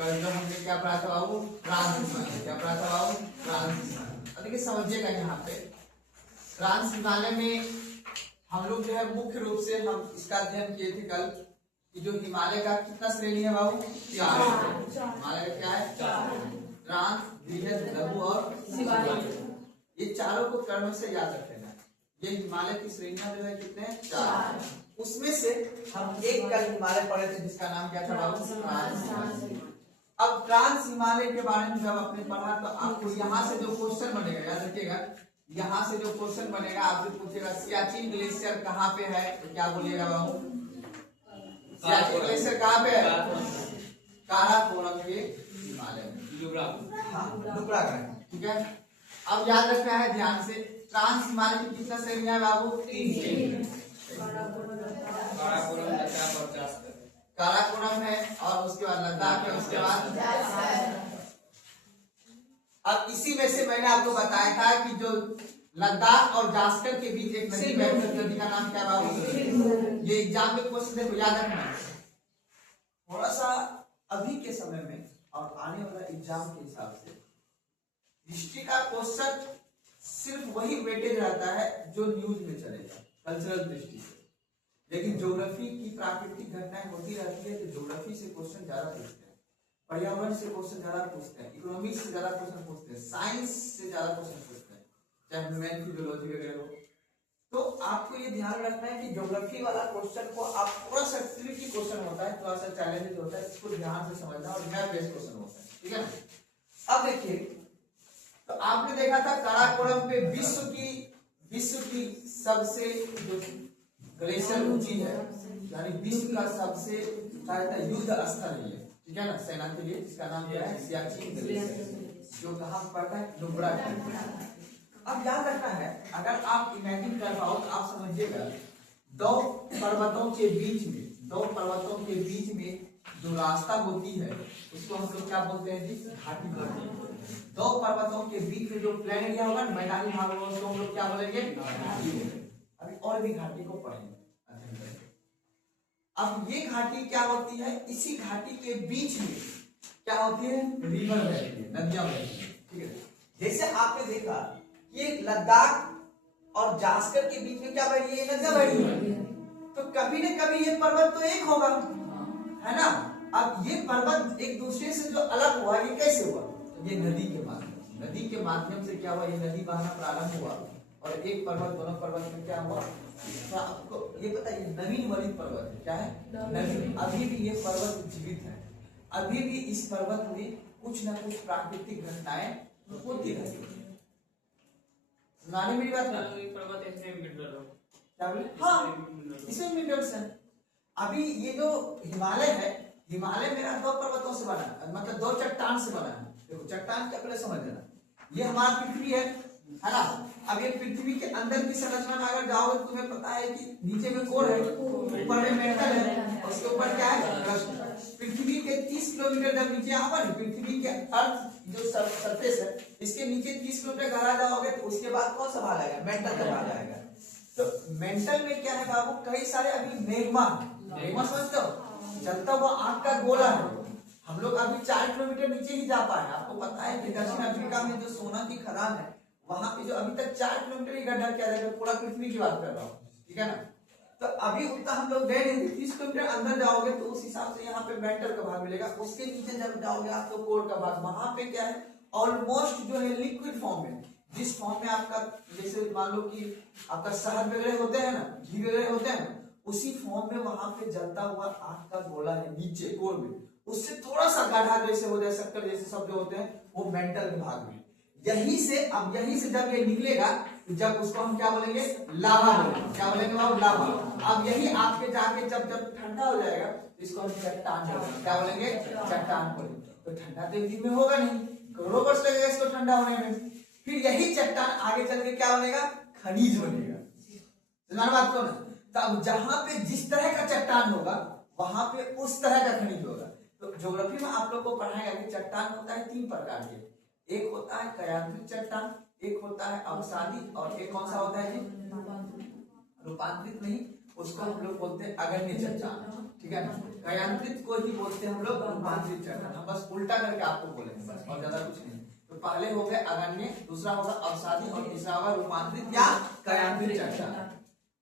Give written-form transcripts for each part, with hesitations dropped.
कल जो हमने क्या पढ़ा था बाबू, फ्रांस हिमालय, क्या पढ़ा था बाबू, फ्रांस हिमालय। अब देखिए समझिएगा यहाँ पे फ्रांस हिमालय में हम लोग जो है मुख्य रूप से हम इसका अध्ययन किए थे कल कि जो हिमालय का कितना श्रेणी है बाबू, 4। हिमालय का क्या है, 4, ट्रांस, बृहद, लघु और शिवालिक। ये चारों को क्रम से याद रख लेना। ये हिमालय की श्रेणियां जो है कितने हैं, 4। उसमें से हम एक कल हिमालय पढ़े थे जिसका नाम क्या था बाबू, ट्रांस हिमालय। अब ट्रांस हिमालय के बारे में जब आपने पढ़ा तो आपको यहाँ से जो क्वेश्चन बनेगा, याद रखिएगा, यहाँ से जो क्वेश्चन बनेगा आपसे पूछेगा सियाचिन ग्लेशियर कहाँ पे है, तो क्या बोलिएगा बाबू, सियाचिन ग्लेशियर कहाँ पे है, काराकोरम के हिमालय में, नुब्रा का, ठीक है। अब याद रखना है ध्यान से, ट्रांस हिमालय की कितना श्रेणियां है बाबू, 3 काराकोरम है और उसके बाद लद्दाख है, उसके बाद अब इसी में से मैंने आपको बताया था कि जो लद्दाख और जास्कर के बीच एक नदी बहती है, नदी का नाम क्या बाबू, ये एग्जाम में क्वेश्चन देखो याद रखना। थोड़ा सा अभी के समय में और आने वाला एग्जाम के हिसाब से हिस्ट्री का क्वेश्चन सिर्फ वही वेटेज रहता है जो न्यूज में चलेगा कल्चरल दृष्टि से, लेकिन ज्योग्राफी की प्राकृतिक घटनाएं होती रहती है तो ज्योग्राफी से क्वेश्चन ज्यादा पूछते हैं, पर्यावरण से क्वेश्चन ज्यादा पूछते हैं, इकोनॉमिक्स से ज्यादा क्वेश्चन पूछते हैं, साइंस से ज्यादा क्वेश्चन पूछते हैं, चाहे ह्यूमन फिजियोलॉजी वगैरह हो। तो आपको ये ध्यान रखना है कि ज्योग्राफी वाला क्वेश्चन को आप थोड़ा सा ट्रिकी क्वेश्चन होता है, थोड़ा सा चैलेंजेस होता है, इसको ध्यान से समझना और मैप बेस्ड क्वेश्चन होता है, ठीक है ना। अब देखिए तो आपने देखा था काराकोरम पे विश्व की सबसे जो ग्लेशियर ऊंची है, यानी विश्व का सबसे युद्ध स्थल है, ठीक है ना, सेना के लिए, जिसका नाम क्या है, सियाचिन ग्लेशियर, जो कहाँ पड़ता है, नुब्रा। अब याद रखना है, अगर आप इमेजिन कर पाओ तो आप समझिएगा दो पर्वतों के बीच में जो रास्ता होती है उसको हम लोग क्या बोलते हैं जी, घाटी बोलते हैं। दो पर्वतों के बीच में जो प्लेन एरिया होगा, मैदानी भाग होगा, उसको हम लोग क्या बोलेंगे, घाटी बोलेंगे। अभी और भी घाटी को पढ़ेंगे। अब ये घाटी क्या होती है, इसी घाटी के बीच में क्या होती है, रिवर बहती है, नदियां बहती है, ठीक है। जैसे आपने देखा ये लद्दाख और जास्कर के बीच में क्या बह रही है, नदियां बह रही है, तो कभी न कभी ये पर्वत तो एक होगा, है ना। अब ये पर्वत एक दूसरे से जो अलग हुआ, ये कैसे हुआ, ये नदी के माध्यम से क्या हुआ, ये नदी बहना प्रारंभ हुआ और एक पर्वत दोनों पर्वत में क्या हुआ, तो आपको ये पता है नवीन वलित पर्वत है, क्या है, नवीन। अभी भी ये पर्वत जीवित है, अभी भी इस पर्वत में कुछ ना कुछ प्राकृतिक घटनाएं होती रहती है। मेरी बात ना, पर्वत क्या बोले, हाँ इसमें मिनरल्स है। अभी ये जो हिमालय है, हिमालय मेरा 2 पर्वतों से बना है, मतलब 2 चट्टान से बना है। देखो चट्टान क्या पहले समझ लेना, ये हमारी पृथ्वी है ना। अब ये पृथ्वी के अंदर की संरचना में अगर जाओगे तो तुम्हें पता है कि नीचे में कोर है, ऊपर में मेटल है, और उसके ऊपर क्या है, क्रस्ट। पृथ्वी के 30 किलोमीटर जब नीचे आओगे, पृथ्वी के अर्थ जो सरफेस है, इसके नीचे 30 किलोमीटर गहरा जाओगे तो उसके बाद कौन सा भाग आएगा, मेंटल का भाग आएगा। तो मेंटल में क्या है बाबू, कई सारे अभी मेग्मा समझते हो, जलता हुआ आग का गोला है। हम लोग अभी 4 किलोमीटर नीचे ही जा पाए। आपको पता है कि दक्षिण अफ्रीका में जो सोना की खदान है, वहां पे जो अभी तक 4 किलोमीटर ही गड्ढा किया जाएगा, पूरा पृथ्वी की बात कर रहा हूँ, ठीक है ना। तो अभी उतना हम लोग गए नहीं, 30 किलोमीटर अंदर जाओगे तो उस हिसाब से यहाँ पे मेंटल का भाग मिलेगा। उसके नीचे जब जाओगे आप तो कोर का भाग, वहां पे क्या है, ऑलमोस्ट जो है लिक्विड फॉर्म में, जिस फॉर्म में आपका जैसे मान लो कि आपका शहद वगैरह होते हैं ना, घी वगैरह होते हैं, उसी फॉर्म में वहां पे जलता हुआ आग का गोला है नीचे कोर में। उससे थोड़ा सा गाढ़ा जैसे हो जाए, शक्कर जैसे शब्द होते हैं, वो मेंटल भाग में। यहीं से जब ये निकलेगा, जब उसको हम क्या बोलेंगे, लावा बोलेंगे। क्या बोलेंगे बाबू, लावा। अब यही आपके जाके जब ठंडा हो जाएगा तो इसको हम चट्टान बोलेंगे। क्या बोलेंगे, चट्टान बोलेंगे। तो ठंडा तो एक दिन में होगा नहीं, करोड़ों वर्ष लगेगा इसको ठंडा होने में। फिर यही चट्टान आगे चल के क्या बनेगा, खनिज बनेगा। बात को ना, तब जहां पे जिस तरह का चट्टान होगा वहां पे उस तरह का खनिज होगा। तो ज्योग्राफी में आप लोग को पढ़ाएगा कि चट्टान होता है 3 प्रकार के, एक होता है कायांत्रित चट्टान, एक होता है अवसादी, और एक कौन सा होता है जी, रूपांतरित नहीं, उसको हम लोग बोलते हैं अगण्य चट्टान, ठीक है ना। कयानृत को ही बोलते हैं हम लोग रूपांतरित चट्टान। हम बस उल्टा करके आपको बोलेंगे बस, और ज्यादा कुछ नहीं। तो पहले हो गए अगण्य, दूसरा होगा अवसादी, और तीसरा होगा रूपांतरित या कयानृत चट्टान।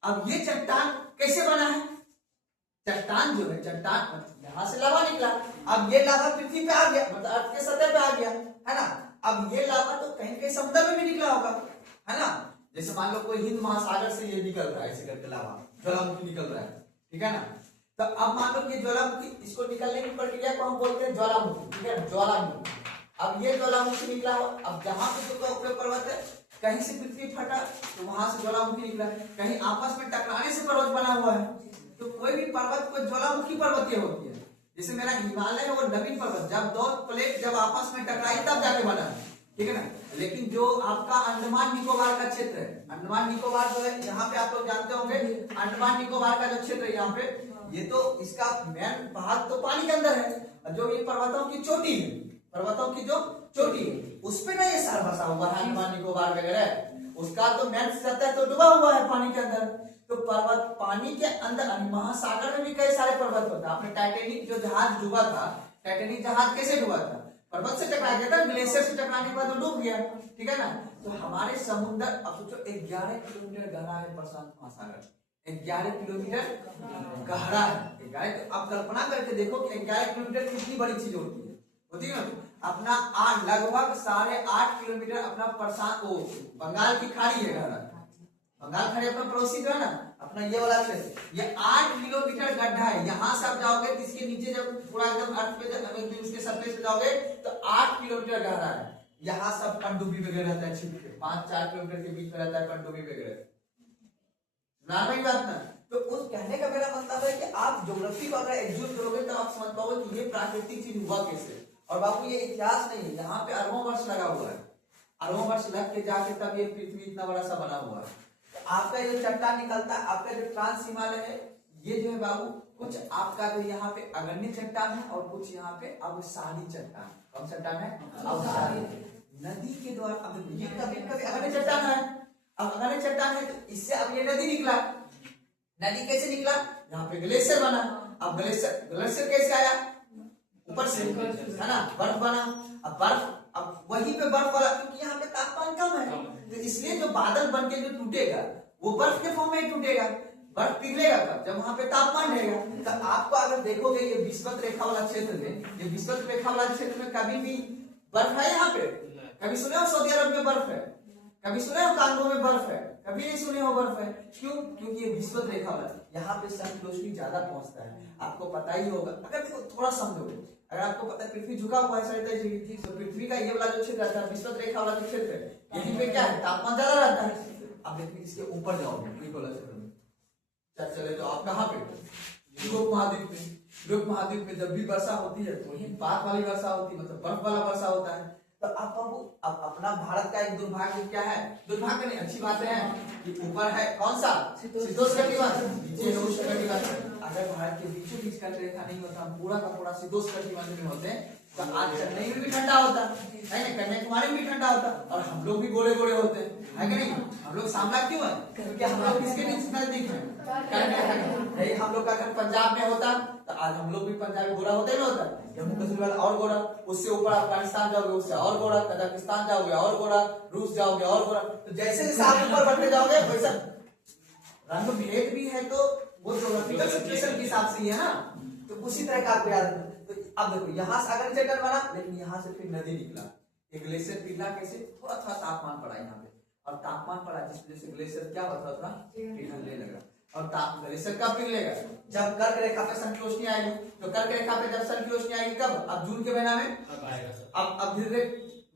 अब ये चट्टान कैसे बना है? चट्टान जो है, चट्टान यहाँ से लावा निकला, अब ये लावा पृथ्वी पे आ गया, मतलब अर्थ के सतह पे आ गया, है ना। अब ये लावा तो कहीं कहीं समुद्र में भी निकला होगा, है ना। जैसे मान लो कोई हिंद महासागर से ये निकल रहा है, ऐसे करके लावा ज्वालामुखी निकल रहा है, ठीक है ना। तो अब मान लो ये ज्वालामुखी, इसको निकलने की प्रक्रिया को हम बोलते हैं ज्वालामुखी, ठीक है, ज्वालामुखी। अब ये ज्वालामुखी निकला हो, अब जहां पे जो पर्वत है, कहीं से पृथ्वी फटा तो वहां से ज्वालामुखी निकला, कहीं आपस में टकराने से पर्वत बना हुआ है। तो कोई भी पर्वत को ज्वालामुखी पर्वत होती है। जैसे मेरा हिमालय है वो नवीन पर्वत, जब दो प्लेट जब आपस में टकराई तब जाके बना, ठीक है ना। लेकिन जो आपका अंडमान निकोबार का क्षेत्र है, अंडमान निकोबार जो है यहाँ पे आप लोग जानते होंगे, अंडमान निकोबार का जो क्षेत्र है यहाँ पे, ये तो इसका मेन भाग तो पानी के अंदर है। जो ये पर्वतों की चोटी है, पर्वतों की जो चोटी है उस पे ना ये सार बसा हुआ है, अंडमान निकोबार वगैरह, उसका तो मेन सतह तो डूबा हुआ है पानी के अंदर। तो पर्वत पानी के अंदर, महासागर में भी कई सारे पर्वत होता है। आपने टाइटेनिक जो जहाज डूबा था, टाइटेनिक जहाज कैसे डूबा था? पर्वत से टकरा गया था, ग्लेशियर से टकराने के बाद वो डूब गया, ठीक है ना। तो हमारे समुद्र, अब सोचो 11 किलोमीटर गहरा है प्रशांत महासागर, 11 किलोमीटर गहरा है 11। तो आप कल्पना करके देखो कि 11 किलोमीटर कितनी बड़ी चीज होती है ना। अपना लगभग 8.5 किलोमीटर अपना प्रशांत बंगाल की खाड़ी है गहरा, बंगाल खाड़ी अपना पड़ोसी जो है ना, अपना ये वाला क्षेत्र, ये 8 किलोमीटर गड्ढा है। यहाँ से आप जाओगे तो इसके नीचे जब पूरा एकदम अर्थ पे उसके सरफेस पे जाओगे तो 8 किलोमीटर गहरा है। यहाँ सब पनडुब्बी वगैरह रहता है, छिप के 5-4 किलोमीटर के बीच में रहता है पनडुब्बी वगैरह, नॉर्मल बात ना। तो उस कहने का मेरा मतलब है कि आप ज्योग्राफी को अगर एग्जीक्यूट करोगे तो आप समझ पाओगे कि ये प्राकृतिक चीज हुआ कैसे। और बाबू ये इतिहास नहीं है, यहाँ पे अरबों वर्ष लगा हुआ है, अरबों वर्ष लग के जाके तब ये पृथ्वी इतना बड़ा सा बना हुआ है। आपका जो चट्टान निकलता है, आपका जो ट्रांस हिमालय है, ये जो है बाबू कुछ आपका जो यहाँ पे अगण्य चट्टान है और कुछ यहाँ पे अवसादी चट्टान। कौन चट्टान है? अवसादी। नदी के द्वारा, अब ये कभी कभी अगण्य चट्टान है, अब अगण्य चट्टान है तो इससे अब ये नदी निकला। नदी कैसे निकला? यहाँ पे ग्लेशियर बना। अब ग्लेशियर कैसे आया? ऊपर से, है ना, बर्फ बना। अब बर्फ, अब वहीं पे बर्फ वाला, क्योंकि यहाँ पे तापमान कम है तो इसलिए जो बादल बन के जो टूटेगा वो बर्फ के फॉर्म में टूटेगा। बर्फ पिघलेगा कब? जब वहां पे तापमान रहेगा। तो आपको अगर देखोगे ये विषुवत रेखा वाला क्षेत्र में, ये विषुवत रेखा वाला क्षेत्र में कभी भी बर्फ है? यहाँ पे कभी सुने हो सऊदी अरब में बर्फ है? कभी सुने हो कांगो में बर्फ है? कभी नहीं सुने हो बर्फ है। क्यों? क्योंकि ये विषुवत रेखा वाला, यहाँ पे सन रोशनी ज्यादा पहुंचता है। आपको पता ही होगा, अगर देखो थोड़ा समझोगे, अगर आपको पता है पृथ्वी झुका हुआ है तो पृथ्वी का ये वाला जो क्षेत्र रहता है, विषुवत रेखा वाला जो क्षेत्र है, यहीं पे क्या है? तापमान ज्यादा रहता है। अब देखिए इसके ऊपर जाओगे चले तो आप कहाँ पे? यूरोप महाद्वीप में। यूरोप महाद्वीप में जब भी वर्षा होती है तो हिमपात वाली वर्षा होती है, मतलब बर्फ वाला वर्षा होता है। तो आप अब अपना भारत का एक दुर्भाग्य क्या है? दुर्भाग्य नहीं, अच्छी बात है कि ऊपर है कौन सा? शीतोष्ण कटिबंध, नीचे है उष्णकटिबंध। अगर भारत के बीचों बीच का रेखा नहीं होता, हम पूरा का पूरा शीतोष्ण कटिबंध में होते तो आज चेन्नई में भी ठंडा होता है ना, कन्याकुमारी में भी ठंडा होता, और हम लोग भी गोरे गोरे होते हैं, कि नहीं? हम लोग सांवला क्यों है? क्योंकि हम लोग किसके नजदीक है? नहीं, हम लोग का अगर पंजाब में होता तो आज हम लोग भी पंजाबी गोरा होते ही होता, जम्मू कश्मीर वाला और गोरा, उससे ऊपर अफगानिस्तान जाओगे उससे और गोरा, कजाकिस्तान जाओगे और गोरा, रूस जाओगे और गोरा। तो जैसे जैसे आप ऊपर बढ़ते जाओगे वैसा रंग भेद भी है, तो वो ज्योग्राफिकल सिचुएशन के हिसाब से ही है ना। तो उसी तरह का आपको याद। तो अब देखो यहाँ से अगण्य चट्टान बना, लेकिन यहाँ से फिर नदी निकला, एक ग्लेशियर पिघला। कैसे? थोड़ा थोड़ा तापमान पड़ा यहाँ पे, और तापमान पड़ा जिस वजह से ग्लेशियर क्या होता था? पिघलने लगा। और ग्लेशियर कब पिघलेगा? जब कर्क रेखा पे सन की रोशनी आएगी। तो कर्क रेखा पे जब सन की रोशनी आएगी कब? अब जून के महीना में। अब धीरे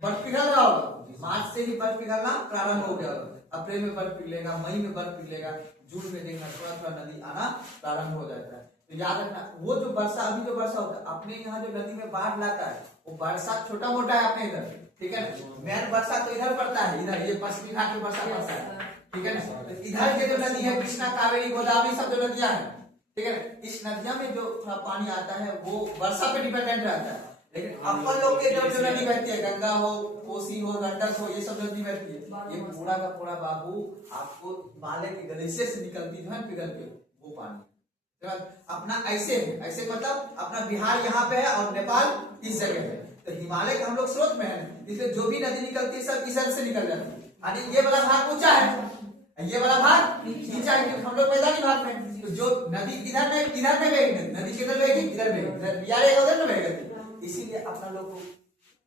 बर्फ पिघल रहा होगा, मार्च से ही बर्फ पिघलना प्रारंभ हो गया होगा, अप्रैल में बर्फ पिघलेगा, मई में बर्फ पिघलेगा, जून में देखना थोड़ा थोड़ा नदी आना प्रारंभ हो जाता है। तो याद रखना, वो जो वर्षा, अभी जो वर्षा होता है अपने यहाँ जो नदी में बाढ़ लाता है वो वर्षा छोटा मोटा है अपने इधर, ठीक है ना। मेन वर्षा तो इधर पड़ता है, इधर ये पश्चिमी घाट में वर्षा पड़ता है, ठीक है ना। तो इधर के जो नदी है कृष्णा, कावेरी, गोदावरी सब जो नदियां हैं, ठीक है ना, इस नदियों में जो थोड़ा पानी आता है वो वर्षा पे डिपेंडेंट रहता है। लेकिन अपन लोग के जो नदी बहती है, गंगा हो, कोसी हो, गंडक हो, ये सब नदी बहती है, ये पूरा का पूरा बाबू आपको हिमालय के ग्लेशियर से निकलती है पिघल के, वो पानी। अपना ऐसे है, ऐसे मतलब अपना बिहार यहाँ पे है और नेपाल इस जगह है, तो हिमालय का हम लोग स्रोत में है, इसलिए जो भी नदी निकलती है सब इधर से निकल जाती है। यानी ये वाला भाग ऊंचा है, ये वाला भाग नीचा है, क्योंकि हम लोग मैदानी भाग में, तो जो नदी इधर में बहेगी, नदी किधर बहेगी, इधर बहेगी, इधर बिहार है उधर में बहेगी, इसीलिए अपना लोग को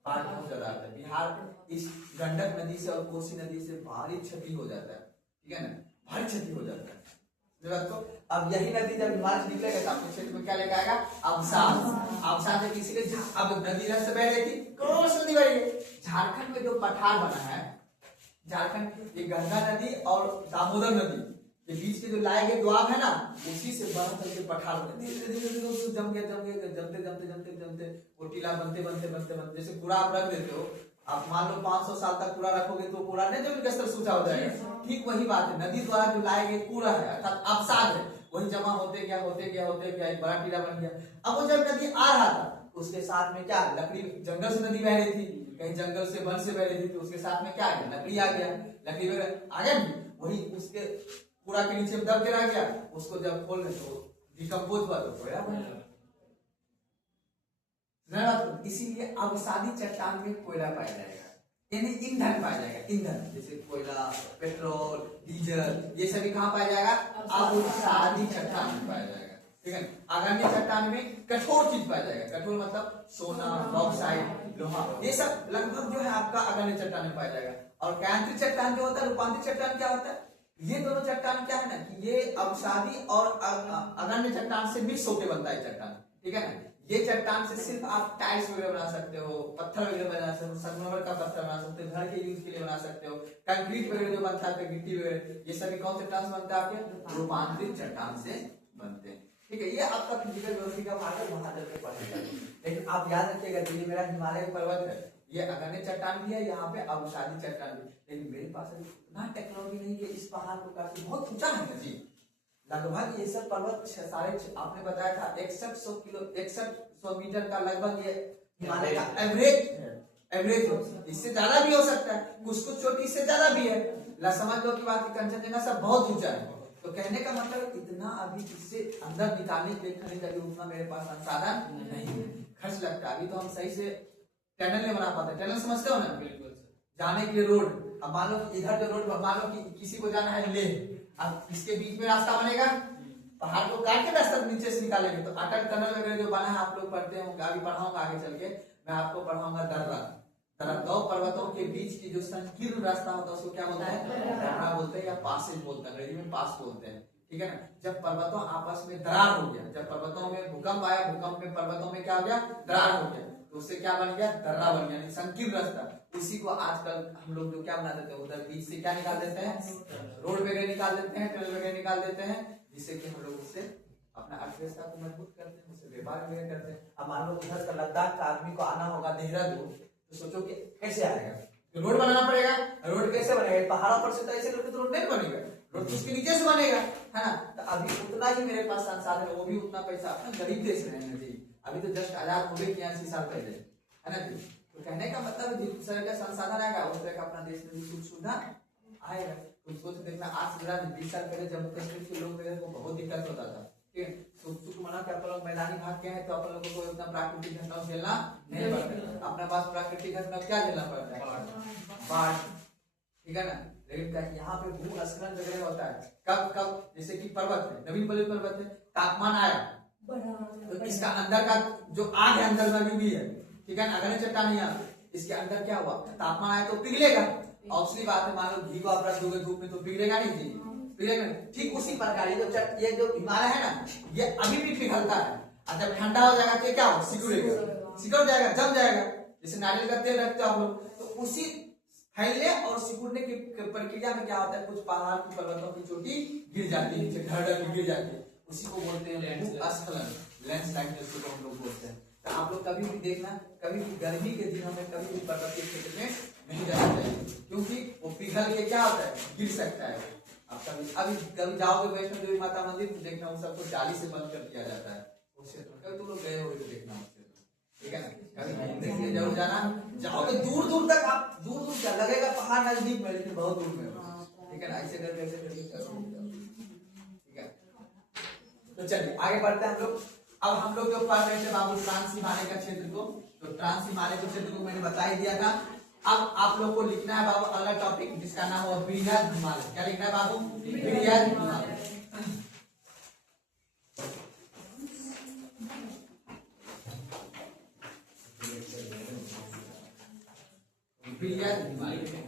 बाढ़ बहुत ज्यादा आता है। बिहार इस गंडक नदी से और कोसी नदी से भारी क्षति हो जाता है, ठीक है ना, भारी क्षति हो जाता है। तो अब यही नदी जब हिमालय से निकलेगा तो आपके क्षेत्र में क्या लेकर आएगा, अवसाद है, इसीलिए अब नदी इधर से बह रही थी, करोड़ों से नदी बह रही है। झारखंड में जो पठार बना है, झारखंड ये गंगा नदी और दामोदर नदी के बीच के जो लाए गए द्वाब है ना, उसी से बह करके पठार बने, धीरे धीरे जम गया, जमते वो टीला बनते, जैसे पूरा आप रख देते हो, आप मान लो 500 साल तक पूरा रखोगे तो पूरा नहीं जमीन का स्तर सूखा हो जाएगा, ठीक वही बात है, नदी द्वारा जो लाए गए पूरा है अर्थात अवसाद है, वही जमा होते गया एक बड़ा टीला बन गया। अब वो जब नदी आ रहा था उसके साथ में क्या, लकड़ी, जंगल से नदी बह रही थी, कहीं जंगल से वन से बह रही थी, तो उसके साथ में क्या है, लकड़ी आ गया, लकड़ी आ गया, वही उसके पूरा के नीचे में दब के रह गया, उसको जब खोल तो डिकम्पोज हुआ तो खोया बना। इसीलिए अवसादी चट्टान में कोयला पाया जाएगा, यानी ईंधन पाया जाएगा, ईंधन जैसे कोयला, पेट्रोल, डीजल, ये सभी कहाँ पाया जाएगा, अवसादी चट्टान में पाया जाएगा, ठीक है। आगामी चट्टान में कठोर चीज पाया जाएगा, कठोर मतलब सोना, बॉक्साइट, लोहा, ये सब लगभग जो है आपका आगामी चट्टान में पाया जाएगा। और कायांत्रिक चट्टान जो होता है, रूपांतरित चट्टान क्या होता है, ये दोनों चट्टान क्या है ना कि ये अवसादी और अगण्य चट्टान से मिक्स होकर बनता है चट्टान, ठीक है ना। ये चट्टान से सिर्फ आप टाइल्स वगैरह बना सकते हो, पत्थर वगैरह बना सकते हो, संगमरमर का पत्थर बना सकते हो, घर के यूज के लिए बना सकते हो, कंक्रीट वगैरह जो बनता है, गिट्टी वगैरह, ये सभी कौन से चट्टान से बनता है, आपके रूपांतरित चट्टान से बनते हैं, ठीक है। ये आपका फिजिकल ज्योग्राफी का भाग है, वहां चल के पढ़ेगा, लेकिन आप याद रखिएगा ये मेरा हिमालय पर्वत है, ये अगण्य चट्टान भी है, यहाँ पे अवसादी चट्टान भी, लेकिन मेरे पास इतना टेक्नोलॉजी नहीं है, इस पहाड़ को काफी बहुत ऊंचा है जी, लगभग ये सब पर्वत आपने बताया था 6100 मीटर का लगभग ये हिमालय का एवरेज हो, इससे ज्यादा भी हो सकता है, कुछ चोटी इससे ज्यादा भी है, समझ लो की बात, कंचनजंगा सब बहुत ऊंचा है, तो कहने का मतलब इतना अभी इससे अंदर निकालने के लिए खनिज अभी उतना मेरे पास संसाधन नहीं है, खर्च लगता है। अभी तो हम सही से टनल नहीं बना पाते, टनल समझते हो ना, बिल्कुल जाने के लिए रोड, अब मान लो इधर जो रोड, मान लो किसी को जाना है लेह, अब इसके बीच में रास्ता बनेगा, पहाड़ को काट के रास्ता नीचे से निकालेंगे, तो अटल टनल वगैरह जो बना है आप लोग पढ़ते होंगे, अभी पढ़ाऊंगा आगे चल के, मैं आपको पढ़ाऊंगा दर्रा, दो पर्वतों के बीच की जो संकीर्ण रास्ता होता है उसको क्या बोलते हैं, दर्रा बोलते हैं या पासेज बोलते हैं, अंग्रेजी में पास बोलते हैं, ठीक है ना। जब पर्वतों आपस में दरार हो गया, जब पर्वतों में भूकंप आया, भूकंप में पर्वतों में क्या हो गया, दरार हो गया, तो उससे क्या बन गया, दर्रा बन गया, संकीर्ण रास्ता, उसी को आजकल हम लोग जो क्या बना देते हैं, उधर बीच से क्या निकाल देते हैं, रोड वगैरह निकाल देते हैं, टनल वगैरह निकाल देते हैं, जिससे कि हम लोग उससे अपना अर्थव्यवस्था को मजबूत करते हैं, उससे व्यापार वगैरह करते हैं। अब मान लो उधर का लद्दाख का आदमी को आना होगा देहरादून, तो सोचो कि कैसे आएगा, तो रोड बनाना पड़ेगा, रोड कैसे बनेगा, पहाड़ों पर से तो ऐसे करके तो रोड नहीं बनेगा, रोड उसके नीचे से बनेगा, है ना। तो अभी उतना ही मेरे पास संसाधन है, वो भी उतना पैसा, अपना गरीब देश में है जी, अभी तो जस्ट आजाद हो गए 80 साल पहले, है ना जी। तो कहने का मतलब जिस तरह का संसाधन आएगा उस तरह का अपना देश में भी सुख सुविधा आएगा। तुम सोच देखना, आज से 20 साल पहले जम्मू कश्मीर के लोग को बहुत दिक्कत होता था, ठीक है, सुख मना के अपन लोग मैदानी भाग के हैं, तो अपन लोगों को इतना प्राकृतिक घटनाओं झेलना नहीं पड़ता, अपने पास प्राकृतिक घटना क्या झेलना पड़ता है, बाढ़, ठीक है ना। लेकिन यहाँ पे भूस्खलन वगैरह होता है, कब जैसे कि पर्वत है, नवीन पर्वत है, तापमान आया तो इसका अंदर का जो आग है अंदर में भी है, ठीक है ना, अगले चट्टान नहीं आया, इसके अंदर क्या हुआ, तापमान आया तो पिघलेगा, ऑब्वियसली बात है, मान लो घी को आप रख दोगे धूप में तो पिघलेगा नहीं जी, पिघलेगा। ठीक उसी प्रकार ये जो हिमालय है ना, ये अभी भी पिघलता है, और जब ठंडा हो जाएगा तो क्या हो, सिकुड़ जाएगा, जम जाएगा, जैसे नारियल का तेल रखते हो आप लोग, तो उसी फैलने और सिकुड़ने की प्रक्रिया में क्या होता है, कुछ पहाड़ की पर्वतों की चोटी गिर जाती है, नीचे ढड़ गिर जाती है, उसी को बोलते हैं भूस्खलन, लैंडस्लाइड जिसको हम लोग बोलते हैं। तो आप लोग कभी भी देखना, कभी भी गर्मी के दिनों में कभी भी पर्वतीय क्षेत्र में नहीं जाना चाहिए, क्योंकि वो पिघल के क्या होता है, गिर सकता है। आप कभी जाओगे वैष्णो देवी माता मंदिर तो देखना उन सबको जाली से बंद कर दिया जाता है उस क्षेत्र में, कभी तुम लोग गए हो तो देखना उस क्षेत्र में, ठीक है ना। कभी देखिए जरूर जाना, जाओगे दूर दूर तक, आप दूर दूर क्या लगेगा, पहाड़ नजदीक में लेकिन बहुत दूर में, ठीक है ना, ऐसे करके ठीक है। तो चलिए आगे बढ़ते हैं हम लोग। अब हम लोग जो पढ़ रहे थे बाबू ट्रांस हिमालय का क्षेत्र को, तो ट्रांस हिमालय के क्षेत्र को मैंने बता ही दिया था। अब आप लोग को लिखना है बाबू अगला टॉपिक जिसका नाम है बृहद हिमालय। क्या लिखना है बाबू? बृहद हिमालय। बृहद हिमालय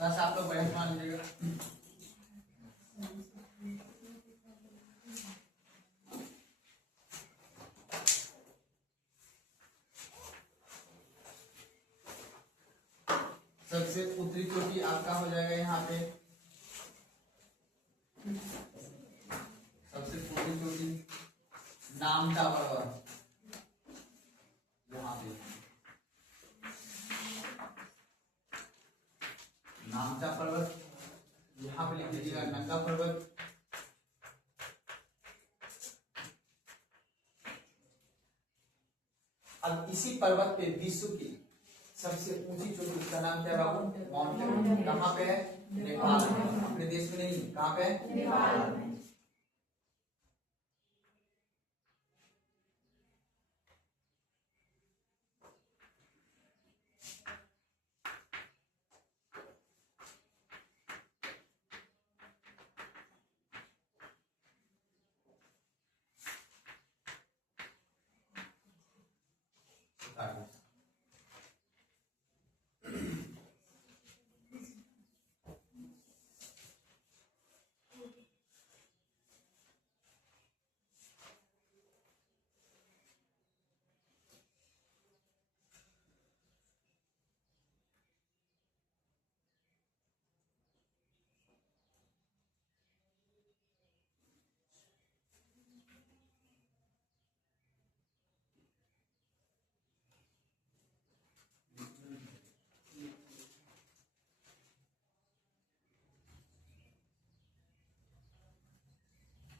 बस आप लोग बहस मान लीजिएगा। सबसे उत्तरी चोटी आपका हो जाएगा यहाँ पे, सबसे उत्तरी चोटी नामचा पर्वत, यहाँ पे नामचा पर्वत, यहाँ पे लिख दीजिएगा नंगा पर्वत। अब इसी पर्वत पे विश्व की सबसे ऊंची चोटी, उसका नाम क्या बाबू? माउंटेन। कहाँ पे है? नेपाल में। अपने देश में नहीं, कहाँ पे? नेपाल में।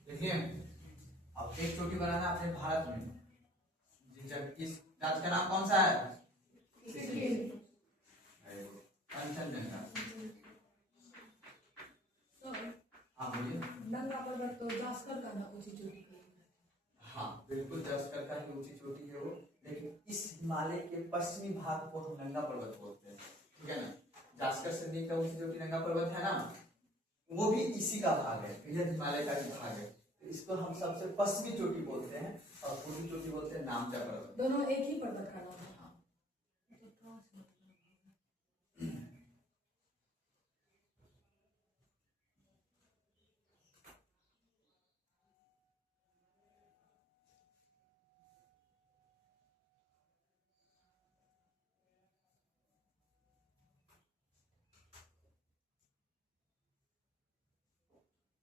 देखिए अब एक चोटी बनाना है अपने भारत में, इस राज्य का नाम कौन सा है? कंचनजंगा। हाँ बोलिए। नंगा पर्वत तो जास्कर का ना ऊंची चोटी है। हाँ बिल्कुल जास्कर का ही ऊंची चोटी है वो, लेकिन इस हिमालय के पश्चिमी भाग को हम नंगा पर्वत बोलते हैं, ठीक है ना। जास्कर से नीचे ऊंची चोटी नंगा पर्वत है ना, वो भी इसी का भाग है, बृहद हिमालय का ही भाग है। तो इसको हम सबसे पश्चिमी चोटी बोलते हैं और पूर्वी चोटी बोलते हैं नामचा पर्वत। दोनों एक ही पर्वत का नाम है।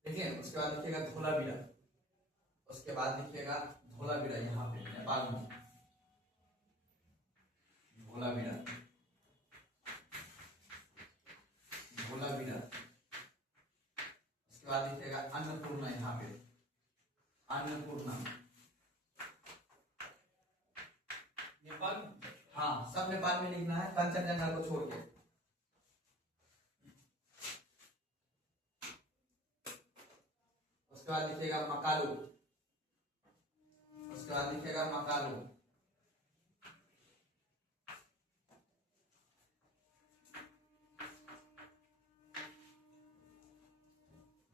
देखिए उसके बाद लिखिएगा धोलावीरा, उसके बाद लिखिएगा धोलावीरा, यहाँ पे नेपाल में धोलावीरा, धोलावीरा। उसके बाद लिखिएगा अन्नपूर्णा, यहाँ पे अन्नपूर्णा नेपाल। हाँ सब नेपाल में लिखना है, कंचनजंगा को छोड़ के। उसके बाद लिखिएगा मकालू, उसके बाद लिखिएगा मकालू।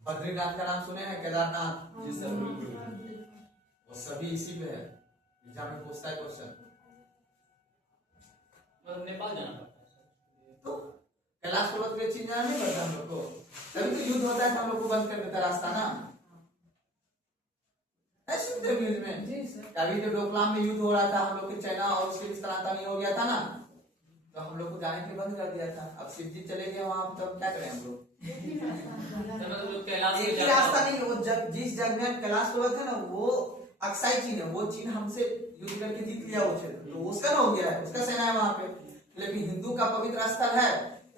बद्रीनाथ का नाम सुने हैं? केदारनाथ। जी सर बिल्कुल, वो सभी इसी पे है, एग्जाम में पूछता है क्वेश्चन। मतलब नेपाल जाना पड़ता है तो कैलाश पर्वत पे चीन जाना नहीं पड़ता हम लोग को, तभी तो युद्ध होता है तो हम लोग को बंद कर देता रास्ता ना। ऐसे न्यूज में जी सर। कभी जब डोकलाम में युद्ध हो रहा था हम लोग के चाइना और उसके बीच तनातनी नहीं हो गया था ना, तो हम लोग को जाने के बंद कर दिया था। अब शिव जी चले गए वहां, तब क्या करें हम लोग? है। कैलाश एक ही रास्ता नहीं, वो जिस जग में कैलाश पर्वत है ना, वो अक्साई चीन है, वो चीन हमसे युद्ध करके जीत लिया वो क्षेत्र, तो उसका ना हो गया है, उसका सेना है वहां पे। लेकिन हिंदू का पवित्र स्थल है,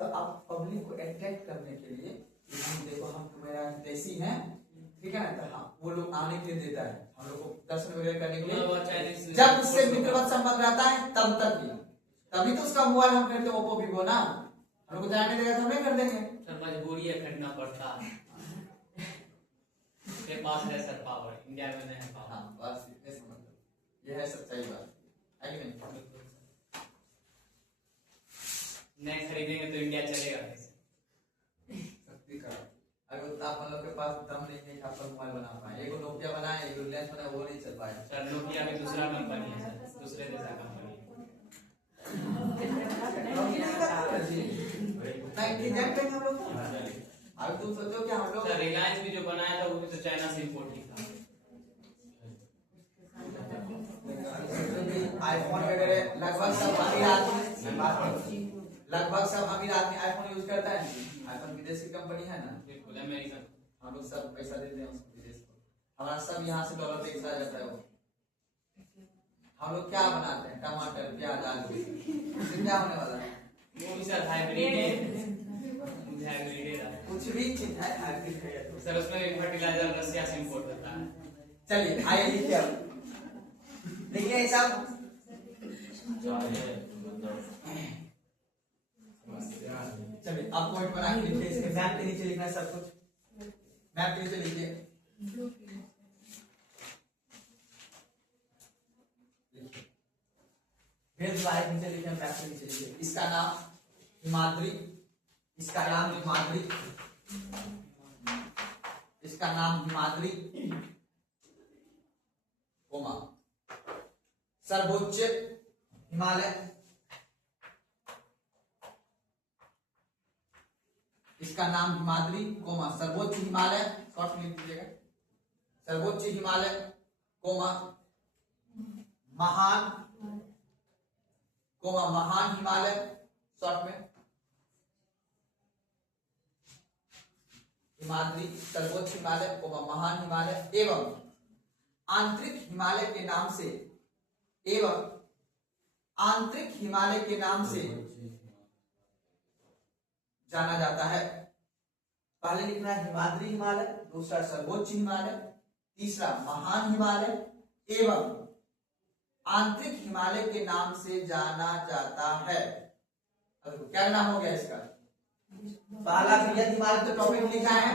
तो आप पब्लिक को अट्रैक्ट करने के लिए हम देखो हम मेरा देसी है, ठीक है ना, तो हाँ वो लोग आने के लिए देता है हम लोग को दर्शन वगैरह करने के लिए। जब उससे मित्रवत संबंध रहता है तब तक ही, तभी तो उसका मोबाइल हम खरीदते ओप्पो वीवो ना, हम लोग को जाने देगा तो हम नहीं कर देंगे। सर मजबूरी है, खरीदना पड़ता है, के पास है सर पावर, इंडिया में नहीं है पावर। हाँ बस इतने समझ लो, ये है सच्चाई बात है कि नहीं? नहीं खरीदेंगे तो इंडिया चलेगा कैसे? शक्ति का अगर आप लोग के पास दम नहीं है कि आप मोबाइल बना पाए, एगो नोकिया बनाए, एगो रिलायंस बनाए, वो नहीं चल पाएगा। सर नोकिया भी दूसरा कंपनी है सर, दूसरे देश का कंपनी है। उतना इंटेलिजेंट है हम लोग। अब तुम सोचो कि हम लोग सर रिलायंस भी जो बनाया था वो भी तो चाइना से इंपोर्ट ही था। आईफोन वगैरह लगभग सब अमीर आदमी, लगभग सब अमीर आदमी आईफोन यूज करता है। आईफोन विदेश की कंपनी है ना, बिल्कुल अमेरिकन। हम लोग सब पैसा देते हैं उसको विदेश को, हमारा सब यहाँ से डॉलर पे चला जाता है। वो हम लोग क्या बनाते हैं, टमाटर प्याज आलू, इससे क्या होने वाला है? वो भी सर हाइब्रिड है, मुझे हाइब्रिड है कुछ भी चीज है हाइब्रिड है सर, उसमें भी फर्टिलाइजर रसिया से इंपोर्ट होता है। चलिए आइए लिखिए, अब लिखिए ये सब। चलिए आप पॉइंट बना के लिखिए, इसके मैप के नीचे लिखना है सब कुछ, मैप के नीचे लिखिए। फिर स्लाइड नीचे लिखिए, मैप के नीचे लिखिए। इसका नाम हिमाद्री, इसका नाम हिमाद्री, इसका नाम हिमाद्री, कोमा सर्वोच्च हिमालय, इसका नाम हिमाद्री कोमा सर्वोच्च हिमालय, शॉर्ट में लिख दीजिएगा, सर्वोच्च हिमालय कोमा महान कोमा महान हिमालय, शॉर्ट में हिमाद्री सर्वोच्च हिमालय कोमा महान हिमालय एवं आंतरिक हिमालय के नाम से, एवं आंतरिक हिमालय के नाम से जाना जाता है। पहले लिखना है हिमाद्री हिमालय, दूसरा सर्वोच्च हिमालय, तीसरा महान हिमालय एवं आंतरिक हिमालय के नाम से जाना जाता है। अब क्या नाम हो गया इसका? पहला बृहद हिमालय तो टॉपिक लिखा है,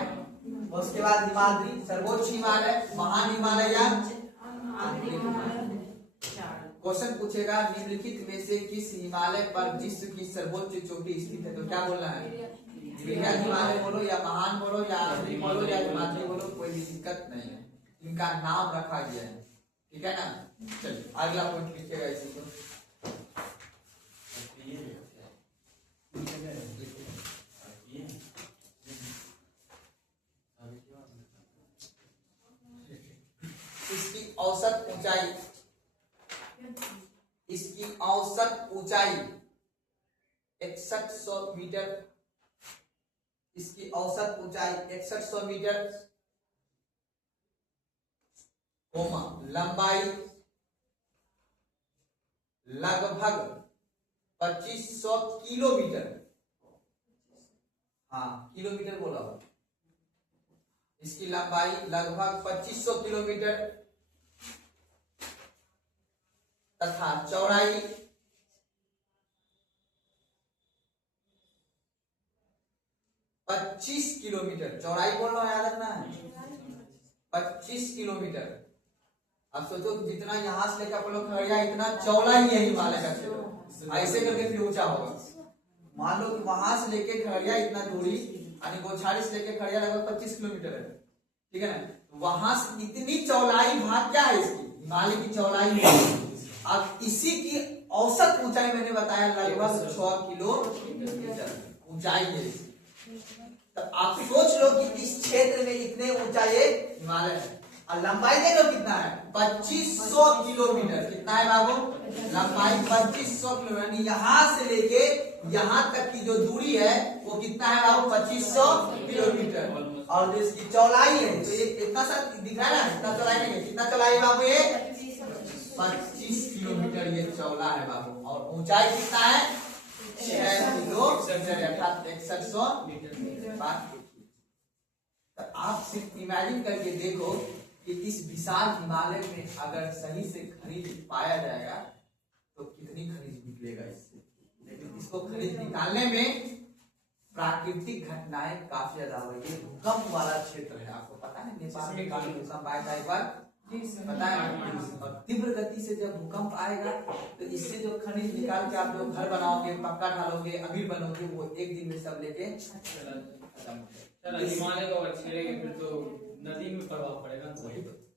उसके बाद हिमाद्री, सर्वोच्च हिमालय, महान हिमालय या आंतरिक हिमालय। क्वेश्चन पूछेगा निम्नलिखित में से किस हिमालय पर विश्व की सर्वोच्च चोटी स्थित है, तो क्या बोलना है? बृहद हिमालय बोलो या महान बोलो या आंतरिक बोलो या हिमाद्री बोलो, कोई भी दिक्कत नहीं है, इनका नाम रखा गया है, ठीक है ना। चलिए अगला पॉइंट लिखिएगा इसी को। इसकी औसत ऊंचाई, इसकी औसत ऊंचाई 6100 मीटर, इसकी औसत ऊंचाई 6100 मीटर, कोमा लंबाई लगभग 2500 किलोमीटर, हाँ किलोमीटर बोला, इसकी लंबाई लगभग 2500 किलोमीटर तथा चौड़ाई 25 किलोमीटर, चौड़ाई बोलना याद रखना है 25 किलोमीटर। अब सोचो जितना यहाँ से लेकर आप लोग खगड़िया इतना चौड़ा ही है हिमालय का क्षेत्र, ऐसे करके फिर ऊंचा होगा। मान लो कि वहां से लेके खगड़िया इतना दूरी, यानी गोछाड़ी से लेके खगड़िया लगभग 25 किलोमीटर है, ठीक है ना। वहां से इतनी चौड़ाई भाग क्या है इसकी, हिमालय की चौड़ाई है। अब इसी की औसत ऊंचाई मैंने बताया लगभग 6 किलोमीटर ऊंचाई है। तो आप सोच लो कि इस क्षेत्र में इतने ऊंचाई हिमालय है, और लंबाई देख लो कितना है 2500 किलोमीटर। कितना है बाबू? लंबाई 2500 किलोमीटर। यहाँ से लेके यहाँ तक की जो दूरी है वो कितना है बाबू? 2500 किलोमीटर। और जो इसकी चौड़ाई है तो ये इतना सा दिख रहा है ना, इतना चौड़ाई नहीं है। कितना चौड़ाई है बाबू? ये 25 किलोमीटर ये चौड़ा है बाबू। और ऊंचाई कितना है? किलोमीटर अर्थात 6100 मीटर। बात। तो आप सिर्फ इमेजिन करके देखो कि इस विशाल हिमालय में अगर सही से खनिज पाया जाएगा तो कितनी खनिज निकलेगा इससे। लेकिन इसको खनिज निकालने में प्राकृतिक घटनाएं काफी ज्यादा हुई। ये भूकंप वाला क्षेत्र है, आपको पता है नेपाल में काफी भूकंप आया था एक बार, पता है। और तीव्र गति से जब भूकंप आएगा तो इससे जो खनिज निकाल के आप लोग घर बनाओगे, पक्का ढालोगे, अमीर बनोगे, वो एक दिन में सब लेके खत्म हो जाएगा। हिमालय को अगर छेड़ेंगे फिर तो नदी में प्रभाव पड़ेगा।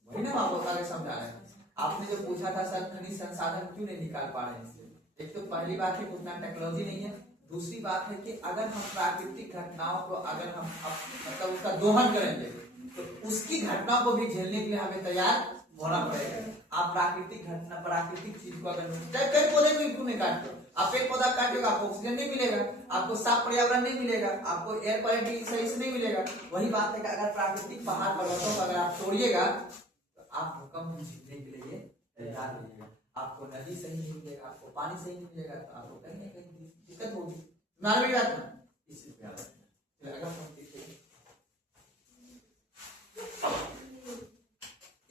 वही ना आपको आगे समझा रहे हैं। आपने जो पूछा था सर खनिज संसाधन क्यों नहीं निकाल पा रहे हैं इससे, एक तो पहली बात है उतना टेक्नोलॉजी नहीं है, दूसरी बात है कि अगर हम प्राकृतिक घटनाओं को अगर हम मतलब उसका दोहन करेंगे तो उसकी घटनाओं को भी झेलने के लिए हमें तैयार होना पड़ेगा। आप प्राकृतिक घटना, प्राकृतिक चीज को अगर पेड़ पौधे को क्यों नहीं काटते, आप पेड़ पौधा काटेगा आपको ऑक्सीजन नहीं मिलेगा, आपको साफ पर्यावरण नहीं मिलेगा, आपको एयर क्वालिटी सही से नहीं मिलेगा। वही बात है कि अगर प्राकृतिक पहाड़ पर्वतों को अगर आप तोड़िएगा तो आप भूकंप झेलने के लिए तैयार रहिएगा। आपको नदी सही नहीं मिलेगा, आपको पानी सही नहीं मिलेगा, तो आपको कहीं ना कहीं दिक्कत होगी। तुम्हारा भी बात ना इससे प्यार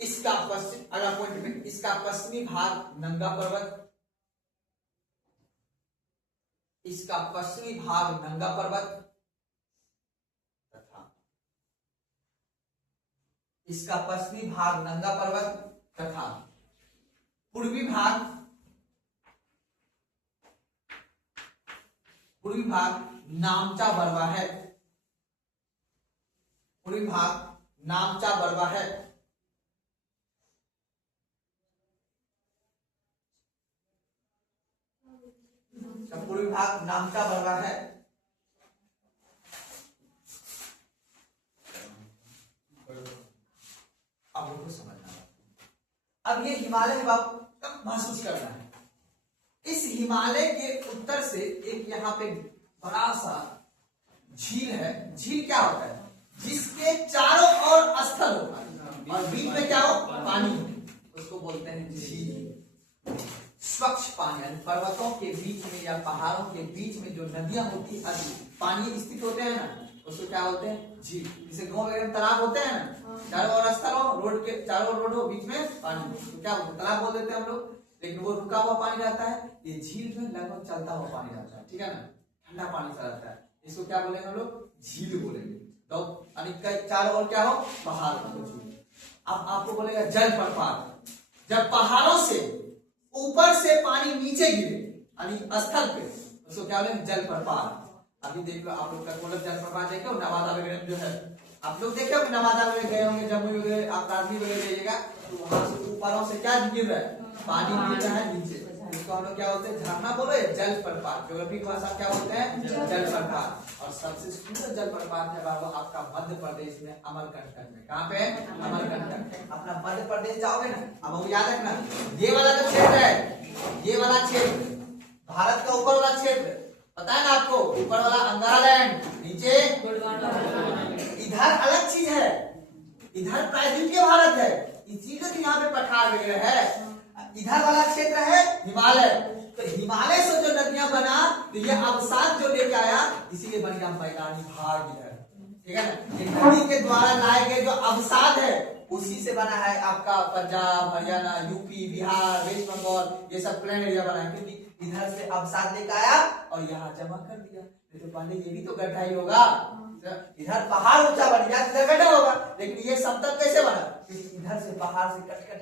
इसका पश्चिम अगला पॉइंट में इसका पश्चिमी भाग नंगा पर्वत, इसका पश्चिमी भाग नंगा पर्वत तथा इसका पश्चिमी भाग नंगा पर्वत तथा पूर्वी भाग नामचा बरवा है। पूर्वी भाग नामचा बरवा है। पूर्वी भाग नामचा बरवा है। अब उनको समझना, अब ये हिमालय आप महसूस करना है। इस हिमालय के उत्तर से एक यहाँ पे बड़ा सा झील है। झील क्या होता है, जिसके चारों ओर स्थल होता है और बीच में क्या हो, पानी, उसको बोलते हैं झील। स्वच्छ पानी, यानी पर्वतों के बीच में या पहाड़ों के बीच में जो नदियां होती है, पानी स्थित होते हैं ना, उसको क्या बोलते हैं, झील। जैसे गाँव वगैरह में तालाब होते हैं ना, चारों ओर स्थल हो, रोड के चारों रोड हो, बीच में पानी, तो क्या बोलते हैं, तालाब बोल देते हैं हम लोग। लेकिन वो रुका हुआ पानी रहता है, ये झील में लगभग चलता हुआ पानी रहता है, ठीक है ना, ठंडा पानी सा रहता है। इसको क्या बोलेंगे हम लोग, झील बोलेंगे। तो चारों ओर क्या हो, पहाड़। अब आपको बोलेगा जल प्रपात, जब पहाड़ों से ऊपर से पानी नीचे गिरे यानी स्थल पे, उसको क्या बोलेंगे, जल प्रपात। अभी देख लो आप लोग का जल प्रपात देखे हो नवादा वगैरह जो है, आप लोग देखे हो नवादा वगैरह गए होंगे, जम्मू वगैरह, आप काश्मीर वगैरह जाइएगा तो वहां से ऊपरों से क्या गिर रहा है, पानी गिर रहा है नीचे, इसको हम लोग क्या बोलते हैं, झरना बोलो या जल प्रपात। ज्योग्राफी भाषा क्या बोलते हैं, जल प्रपात। और सबसे सुंदर जल प्रपात है बाबू आपका मध्य प्रदेश में अमरकंटक में। कहाँ पे है, अमरकंटक। अपना मध्य प्रदेश जाओगे ना, अब वो याद रखना, ये वाला जो क्षेत्र है, ये वाला क्षेत्र भारत का ऊपर वाला क्षेत्र, पता है ना आपको, ऊपर वाला अंगारा लैंड, नीचे इधर अलग चीज है, इधर प्रायद्वीपीय भारत है, इसीलिए यहाँ पे पठार वगैरह है। इधर वाला क्षेत्र है हिमालय, तो हिमालय से जो नदियां बना तो ये अवसाद जो लेके आया, इसीलिए बन गया मैदानी भाग इधर, ठीक है ना। नदी के द्वारा लाए गए जो अवसाद है उसी से बना है आपका पंजाब, हरियाणा, यूपी, बिहार, वेस्ट बंगाल, ये सब प्लेन एरिया बना है, क्योंकि इधर से अवसाद लेकर आया और यहाँ जमा कर दिया। तो पहले ये भी तो गड्ढा ही होगा, इधर पहाड़ ऊंचा बन गया, इधर गड्ढा होगा, लेकिन ये समतल कैसे बना, इधर से पहाड़ से कट कट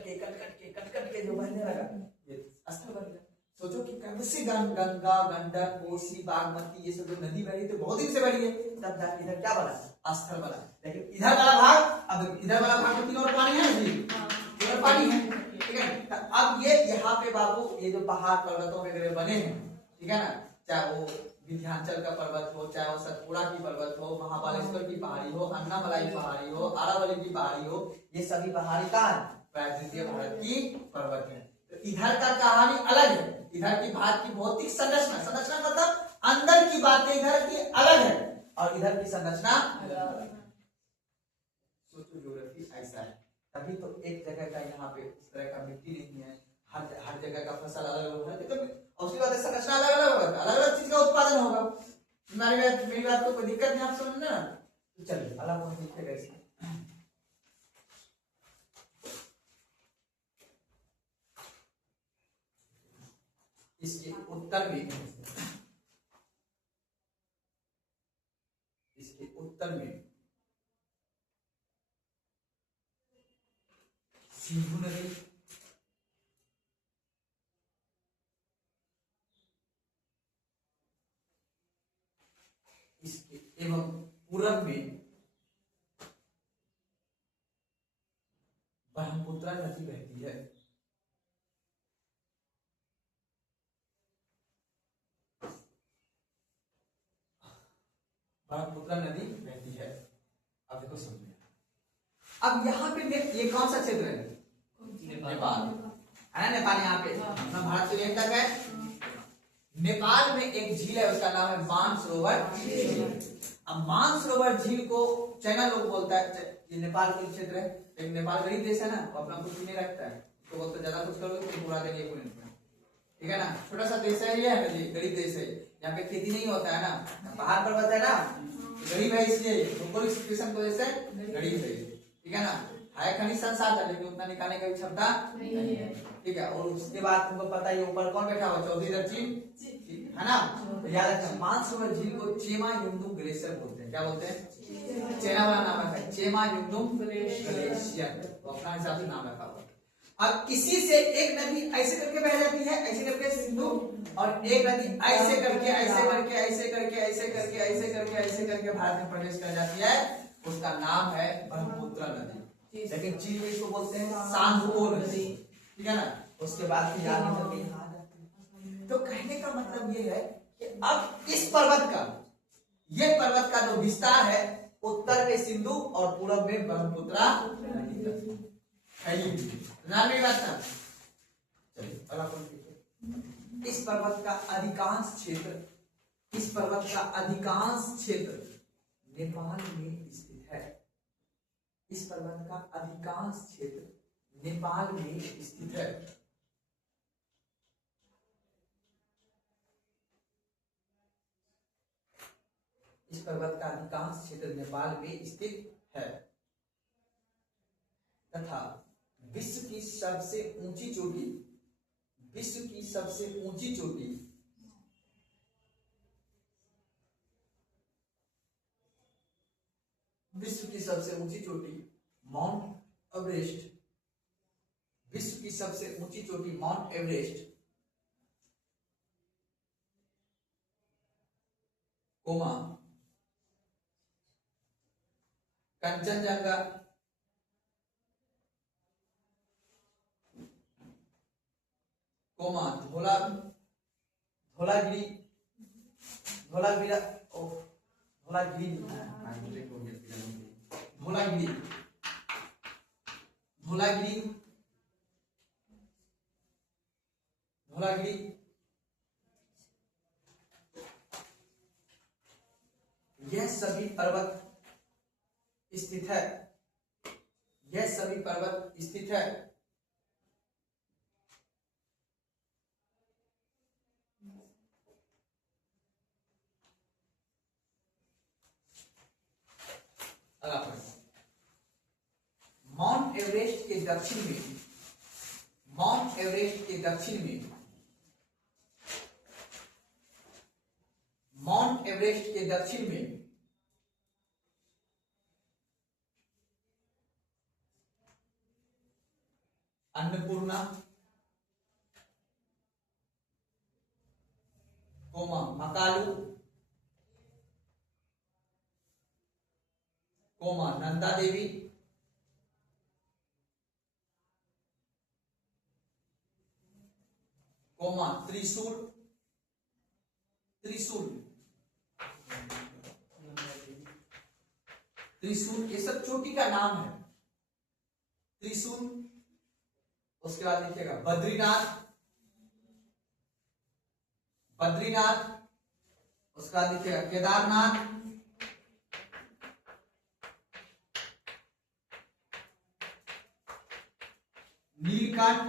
के जो बहने लगा, ये स्थल बन गया। सोचो कि कैसे गंगा, गंडक, कोसी, बागमती, ये सब जो नदी बह रही है, तो बहुत दिन से बह रही है, तब इधर क्या बना, स्थल बना। लेकिन इधर वाला भाग, अब इधर वाला भाग में तीन और पानी है, तीन और पानी है, ठीक है। अब ये यहाँ पे बाबू ये जो पहाड़ पर्वतों वगैरह बने हैं, ठीक है ना, चाहे वो विंध्याचल का पर्वत हो, चाहे वो सतपुड़ा की पर्वत हो, महाबालेश्वर की पहाड़ी हो, अन्नामलाई पहाड़ी हो, आरावली की पहाड़ी हो, ये सभी पहाड़ी का प्रायद्वीपीय भारत की पर्वत है। तो इधर का कहानी अलग है, इधर की भारत की भौतिक संरचना मतलब अंदर की बातें इधर की अलग है और इधर की संरचना सोचो ज्योग्राफी ऐसा है, तभी तो एक जगह का यहाँ पे इस तरह का मिट्टी नहीं है, हर जगह का फसल अलग अलग होगा, तो उसके बाद संरचना अलग अलग होगा, अलग अलग चीज का उत्पादन होगा। मेरी बात को कोई दिक्कत नहीं, आप समझना ना। तो चलिए अलग हम लिखेगा इसमें। इसके उत्तर में, इसके उत्तर में सिंधु नदी, इसके एवं पूरब में ब्रह्मपुत्र नदी बहती है। ब्रह्मपुत्र नदी बहती है। अब देखो समझिए, अब यहाँ पे ये कौन सा क्षेत्र है? नेपाल है ना, नेपाल यहाँ पे अपना भारत के तक है। नेपाल में एक झील है, उसका नाम है मानसरोवर झील। अब मानसरोवर झील को चाइना लोग बोलता है, ये नेपाल का क्षेत्र है, लेकिन नेपाल गरीब देश है ना, वो अपना कुछ नहीं रखता है, तो बोलते ज्यादा कुछ करोगे तो पूरा देंगे, ठीक है ना। छोटा सा देश है ये, गरीब देश है, यहाँ पे खेती नहीं होता है ना, पहाड़ पर्वत है ना, गरीब है इसलिए भौगोलिक सिचुएशन की वजह से गरीब है, ठीक है ना। है खनिज संसाधन, लेकिन उतना निकालने की क्षमता नहीं है, ठीक है। और उसके बाद तुमको पता है ऊपर कौन बैठा हुआ, चौधरी दक्षिण, है ना। तो याद रखना, मानसरोवर झील को चेमा युंगदुम ग्लेशियर बोलते हैं। क्या बोलते हैं? चेना वाला नाम है, चेमा युंगदुम ग्लेशियर, तो अपना हिसाब से नाम रखा हुआ। अब इसी से एक नदी ऐसे करके बह जाती है, ऐसे करके सिंधु, और एक नदी ऐसे करके ऐसे करके ऐसे करके ऐसे करके ऐसे करके ऐसे करके भारत में प्रवेश कर जाती है, उसका नाम है ब्रह्मपुत्र नदी। लेकिन चीन में इसको बोलते हैं सांगपो नदी, ठीक है ना। उसके बाद फिर आगे चलते, तो कहने का मतलब ये है कि अब इस पर्वत का, ये पर्वत का जो विस्तार है, उत्तर में सिंधु और पूर्व में ब्रह्मपुत्र नदी बात। चलिए अगला प्रश्न, इस पर्वत का अधिकांश क्षेत्र, इस पर्वत का अधिकांश क्षेत्र नेपाल में स्थित है। इस पर्वत का अधिकांश क्षेत्र नेपाल में स्थित है। इस पर्वत का अधिकांश क्षेत्र नेपाल में स्थित है तथा विश्व की सबसे ऊंची चोटी, विश्व की सबसे ऊंची चोटी विश्व की सबसे ऊंची चोटी माउंट एवरेस्ट, विश्व की सबसे ऊंची चोटी Mount Everest, comma Kanchenjunga, comma Dhaulagiri, Dhaulagiri Dhaulagiri Dhaulagiri Dhaulagiri Dhaulagiri, यह सभी पर्वत स्थित है, यह सभी पर्वत स्थित है। माउंट एवरेस्ट के दक्षिण में, माउंट एवरेस्ट के दक्षिण में, माउंट एवरेस्ट के दक्षिण में Annapurna, coma Makalu, coma Nanda Devi, coma त्रिशूल, त्रिशूल, त्रिशूल, ये सब चोटी का नाम है, त्रिशूल। उसके बाद लिखिएगा बद्रीनाथ, बद्रीनाथ, उसके बाद लिखिएगा केदारनाथ, नीलकंठ,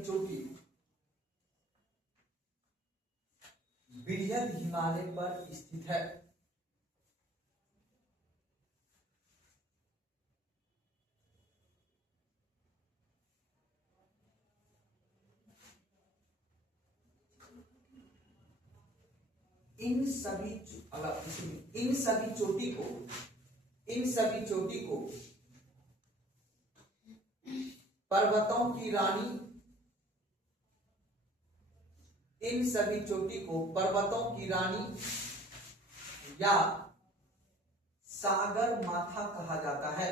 सभी चोटी वृहद हिमालय पर स्थित है। इन सभी चोटी को पर्वतों की रानी, इन सभी चोटी को पर्वतों की रानी या सागर माथा कहा जाता है।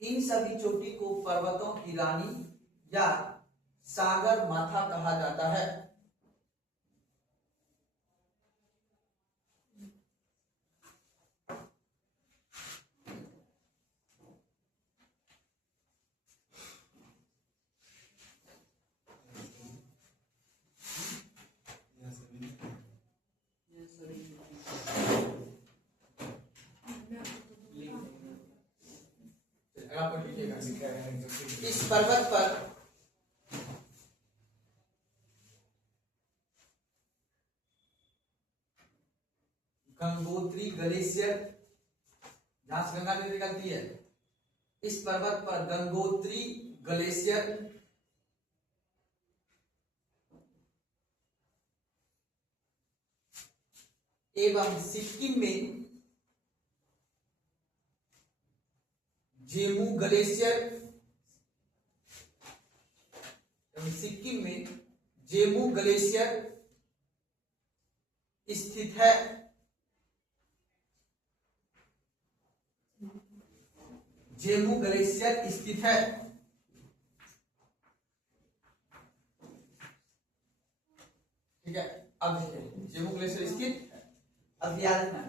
इन सभी चोटी को पर्वतों की रानी या सागर माथा कहा जाता है। इस पर्वत पर गंगोत्री ग्लेशियर, जहां से गंगा नदी निकलती है, इस पर्वत पर गंगोत्री ग्लेशियर एवं सिक्किम में जेमू ग्लेशियर, सिक्किम में जेमू ग्लेशियर स्थित है। जेमू ग्लेशियर स्थित है। ठीक है, अब जेमू ग्लेशियर स्थित है। अब याद रखना,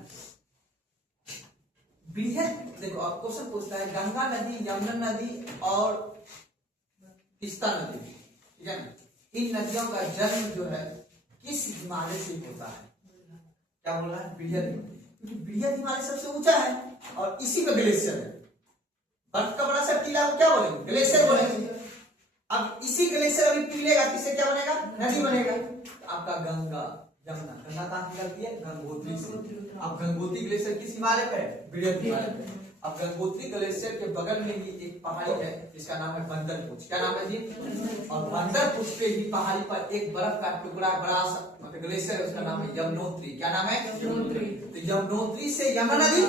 बृहद, देखो अब क्वेश्चन पूछता है गंगा नदी, यमुना नदी और तीस्ता नदी, ठीक है ना, इन नदियों का जन्म जो है किस हिमालय से होता है? क्या बोल रहा है? बृहद हिमालय, क्योंकि बृहद हिमालय सबसे ऊंचा है और इसी पे ग्लेशियर है। बर्फ का बड़ा सा टीला को क्या बोलेंगे? ग्लेशियर बोलेंगे। अब इसी ग्लेशियर अभी पिघलेगा, किससे क्या बनेगा? नदी बनेगा। आपका गंगा, यमुना, गंगा कहां निकलती है? गंगोत्री से। अब गंगोत्री ग्लेशियर किस हिमालय पे है? बृहद हिमालय पे। अब गंगोत्री ग्लेशियर के बगल में ही एक पहाड़ी है जिसका नाम है बंदरपुछ। क्या नाम है जी? और बंदरपुछ पे ही पहाड़ी पर एक बर्फ का टुकड़ा बड़ा सा मतलब ग्लेशियर है, उसका नाम है यमुनोत्री। क्या नाम है? यमुनोत्री। तो यमुनोत्री से यमुना नदी,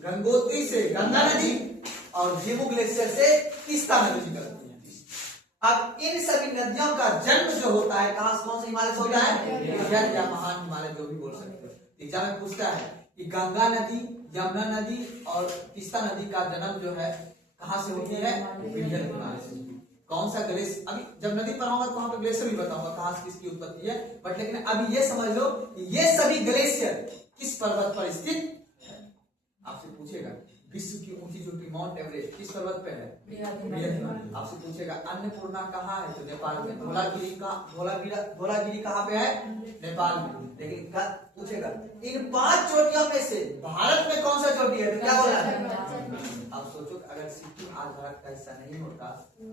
गंगोत्री से गंगा नदी और जेमू ग्लेशियर से तीस्ता नदी निकलती है। अब इन सभी नदियों का जन्म जो होता है कहां से, कौन से हिमालय से होता है? बृहद या महान हिमालय, जो भी बोल सकते हो। एग्जाम में पूछता है कि गंगा नदी, यमुना नदी और तीस्ता नदी का जन्म जो है कहां से होती है? बृहद हिमालय से। कौन सा ग्लेशियर, अभी जब नदी पर होगा तो वहां पे ग्लेशियर भी बताऊंगा कहां से किसकी उत्पत्ति है, बट लेकिन अभी ये समझ लो ये सभी ग्लेशियर किस पर्वत पर स्थित है। आपसे पूछेगा विश्व की ऊंची चोटी माउंट एवरेस्ट किस पर्वत पे है? बृहद। आपसे पूछेगा अन्नपूर्णा कहाँ है? तो नेपाल में। धौलागिरी कहाँ पे है? नेपाल में। लेकिन पूछेगा इन 5 चोटियों में से भारत में कौन सा चोटी है? तो क्या बोला है? आप सोचो अगर सिक्किम आज भारत का हिस्सा नहीं होता तो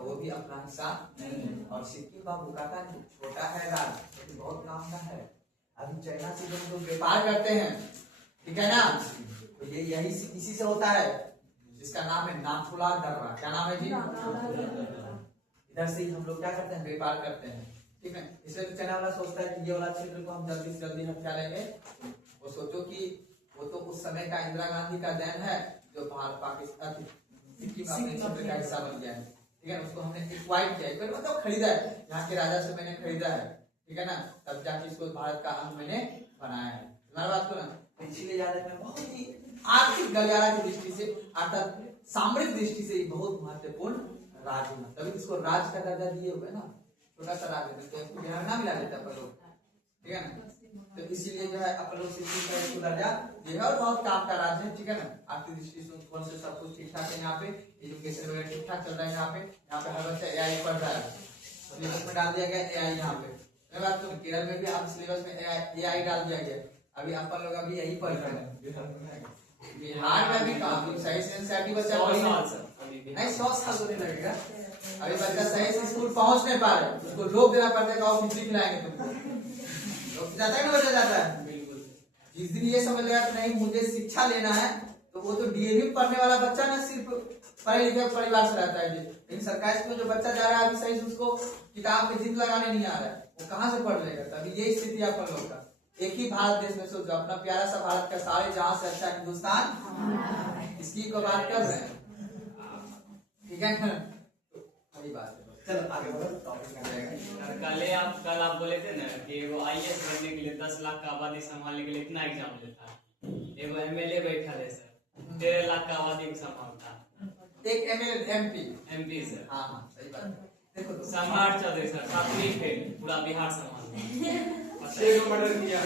वो भी अपना हिस्सा नहीं है। और सिक्किम बाबू का छोटा है राज्य, लेकिन बहुत काम का है। अभी चाइना से जो लोग व्यापार करते हैं, ठीक है ना, तो ये यही इसी से होता है, जिसका नाम है नाथुला दर्रा। क्या नाम है जी? इधर से ही हम लोग क्या करते हैं? व्यापार करते हैं, ठीक है। इसलिए तो चाइना वाला सोचता है कि ये वाला क्षेत्र को हम जल्दी से जल्दी हथिया लेंगे। वो सोचो कि वो तो उस समय का इंदिरा गांधी का देन है, जो भारत पाकिस्तान सिक्किम अपने क्षेत्र का हिस्सा बन गया है, ठीक है। उसको हमने एक्वाइर किया है, मतलब खरीदा है, यहाँ के राजा से मैंने खरीदा है, ठीक है ना, तब जाके इसको भारत का अंग मैंने बनाया है। तुम्हारी बात को ना, इसीलिए याद रखना, बहुत ही आर्थिक गलियारा की दृष्टि से अर्थात सामरिक दृष्टि से बहुत महत्वपूर्ण राज्य है। तभी इसको राज्य का दर्जा दिए हुए ना, छोटा सा राज्य तो बिहार ना मिला लेते अपन लोग, ठीक है ना। तो इसीलिए जो है अपन लोग सिक्किम का इसको दर्जा दिया और बहुत काम का राज्य है, ठीक है ना। आर्थिक दृष्टि से सब कुछ ठीक ठाक है। यहाँ पे एजुकेशन वगैरह ठीक ठाक चल रहा है। यहाँ पे हर बच्चा AI पढ़ रहा है, सिलेबस में डाल दिया गया AI। यहाँ पे बात तो केरल में भी आप सिलेबस में AI डाल दिया गया। अभी अपन लोग अभी यही पढ़ रहे हैं। बिहार में भी काम सही से एनसीईआरटी बच्चा नहीं, 100 साल तो नहीं लगेगा। अभी बच्चा सही से स्कूल पहुंच नहीं पा रहे, उसको रोक देना पड़ता है कि आओ खिचड़ी खिलाएंगे तुमको। रोक जाता है ना, बच्चा जाता है। बिल्कुल। जिस दिन ये समझ लेगा कि नहीं मुझे शिक्षा लेना है, तो वो तो डीएवी पढ़ने वाला बच्चा ना सिर्फ पढ़े लिखे परिवार से रहता है। लेकिन सरकारी स्कूल जो बच्चा जा रहा है अभी सही से उसको किताब में जिद लगाने नहीं आ रहा है, वो कहाँ से पढ़ लेगा। तभी यही स्थिति आप लोग का। एक ही भारत देश में सोचो, अपना प्यारा सा भारत का सारे जहां से अच्छा हिंदुस्तान, इसकी को बात कर रहे हैं, ठीक है ना। वही बात है, चलो आगे बढ़ो, टॉपिक आ जाएगा। कल आप बोले थे ना कि वो आईएएस बनने के लिए 10 लाख का आबादी संभालने के लिए इतना एग्जाम देता है। एगो एमएलए बैठा है सर, 13 लाख का आबादी संभालता, एक एमएलए एमपी सर। हाँ हाँ सही बात है। देखो तो संभाल चौधरी सर 7वीं फेल, पूरा बिहार संभाल मर्डर किया।